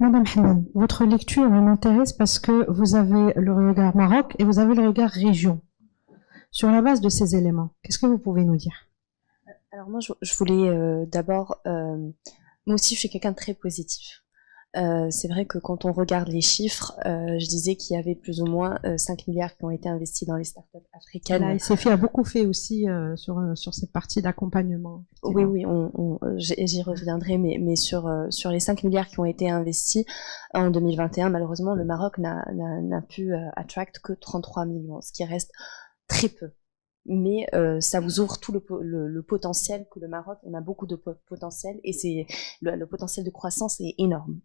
Madame Hanan, votre lecture m'intéresse parce que vous avez le regard Maroc et vous avez le regard région. Sur la base de ces éléments, qu'est-ce que vous pouvez nous dire? Alors moi, je voulais d'abord, moi aussi, je suis quelqu'un de très positif. C'est vrai que quand on regarde les chiffres, je disais qu'il y avait plus ou moins 5 milliards qui ont été investis dans les startups La africaines. SFI a beaucoup fait aussi sur cette partie d'accompagnement, Oui, effectivement. oui, j'y reviendrai, mais sur les 5 milliards qui ont été investis en 2021, malheureusement, le Maroc n'a pu attract que 33 millions, ce qui reste très peu. Mais ça vous ouvre tout le potentiel que le Maroc, on a beaucoup de potentiel, et le potentiel de croissance est énorme.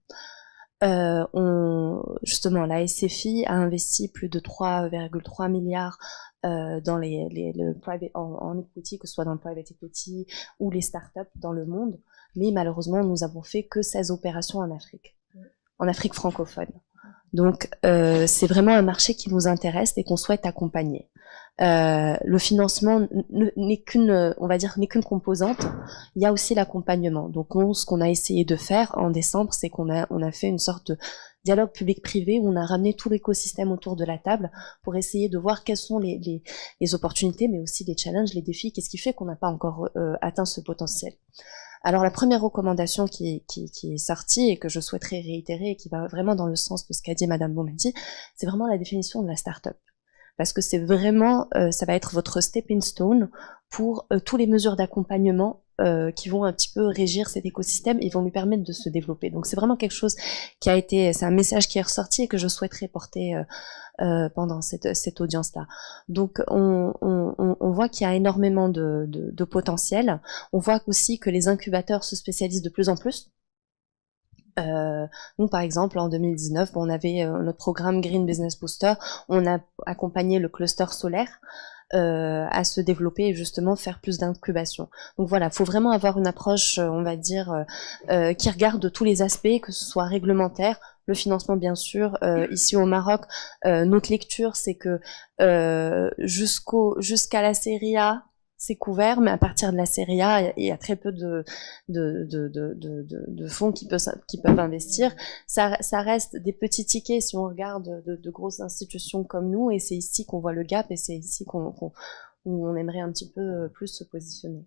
Justement, la SFI a investi plus de 3,3 milliards dans le private, en equity, que ce soit dans le private equity ou les startups dans le monde. Mais malheureusement, nous avons fait que 16 opérations en Afrique francophone. Donc, c'est vraiment un marché qui nous intéresse et qu'on souhaite accompagner. Le financement n'est qu'une, on va dire, n'est qu'une composante. Il y a aussi l'accompagnement. Donc, ce qu'on a essayé de faire en décembre, c'est qu'on a fait une sorte de dialogue public-privé où on a ramené tout l'écosystème autour de la table pour essayer de voir quelles sont les opportunités, mais aussi les challenges, les défis, qu'est-ce qui fait qu'on n'a pas encore atteint ce potentiel. Alors la première recommandation qui est sortie et que je souhaiterais réitérer et qui va vraiment dans le sens de ce qu'a dit Madame Boumedi, c'est vraiment la définition de la start-up. Parce que c'est vraiment, ça va être votre stepping stone pour toutes les mesures d'accompagnement qui vont un petit peu régir cet écosystème et vont lui permettre de se développer. Donc c'est vraiment quelque chose qui a été, c'est un message qui est ressorti et que je souhaiterais porter pendant cette audience-là. Donc on voit qu'il y a énormément de potentiel. On voit aussi que les incubateurs se spécialisent de plus en plus. Nous, par exemple, en 2019, on avait notre programme Green Business Booster. On a accompagné le cluster solaire à se développer et justement faire plus d'incubation. Donc voilà, il faut vraiment avoir une approche, on va dire, qui regarde tous les aspects, que ce soit réglementaire, le financement bien sûr. Ici au Maroc, notre lecture, c'est que jusqu'à la série A, c'est couvert, mais à partir de la série A, il y a très peu de fonds qui peuvent investir. Ça reste des petits tickets si on regarde de grosses institutions comme nous, et c'est ici qu'on voit le gap, et c'est ici où on aimerait un petit peu plus se positionner.